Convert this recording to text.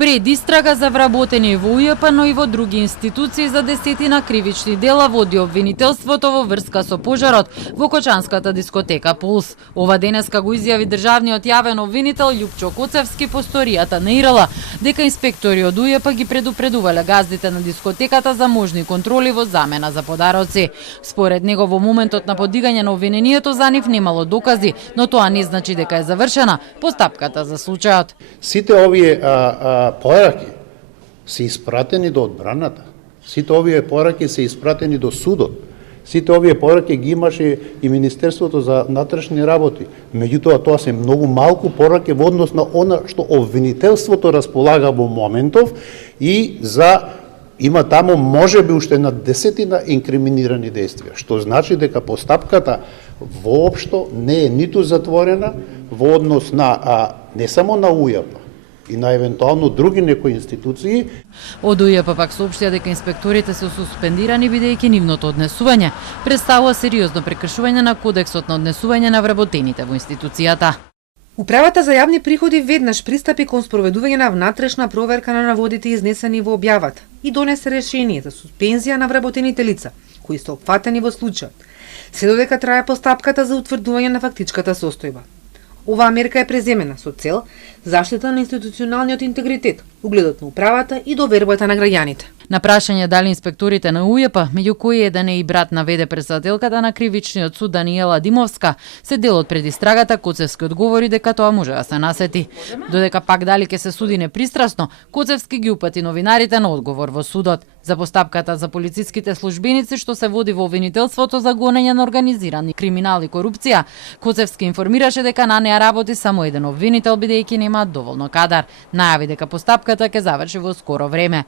Пред истрага за вработени во УЈП, но и во други институции за десетина кривични дела води обвинителството во врска со пожарот во кочанската дискотека Пулс. Ова денеска го изјави државниот јавен обвинител Љупчо Коцевски по сторијата на Ирала, дека инспектори од УЈП ги предупредувале газдите на дискотеката за можни контроли во замена за подароци. Според него во моментот на подигање на обвинението за нив немало докази, но тоа не значи дека е завршена постапката за случајот. Сите овие пораки се испратени до одбраната. Сите овие пораки се испратени до судот. Сите овие пораки ги имаше и Министерството за внатрешни работи. Меѓутоа, тоа се многу малку пораки во однос на она што обвинителството располага во моментов и има таму можеби уште на десетина инкриминирани действија, што значи дека постапката воопшто не е ниту затворена во однос на не само на УЈП, и на евентуално други некои институции. Од УЈП пак соопштија дека инспекторите се суспендирани бидејќи нивното однесување представува сериозно прекршување на кодексот на однесување на вработените во институцијата. Управата за јавни приходи веднаш пристапи кон спроведување на внатрешна проверка на наводите изнесени во објавата и донесе решение за суспензија на вработените лица, кои се опфатени во случајот, се додека трае постапката за утврдување на фактичката состојба. Оваа мерка е преземена со цел заштита на институционалниот интегритет, угледот на управата и довербата на граѓаните. На прашање дали инспекторите на УЈП, меѓу кои еден е и брат на ВД председателката на кривичниот суд Даниела Димовска, се дел од предистрагата, Коцевски одговори дека тоа може да се насети. Додека пак дали ќе се суди непристрасно, Коцевски ги упати новинарите на одговор во судот за постапката за полициските службеници што се води во обвинителството за гонење на организирани криминал и корупција. Коцевски информираше дека на неа работи само еден обвинител бидејќи нема доволно кадар. Најави дека постапката ќе заврши во скоро време.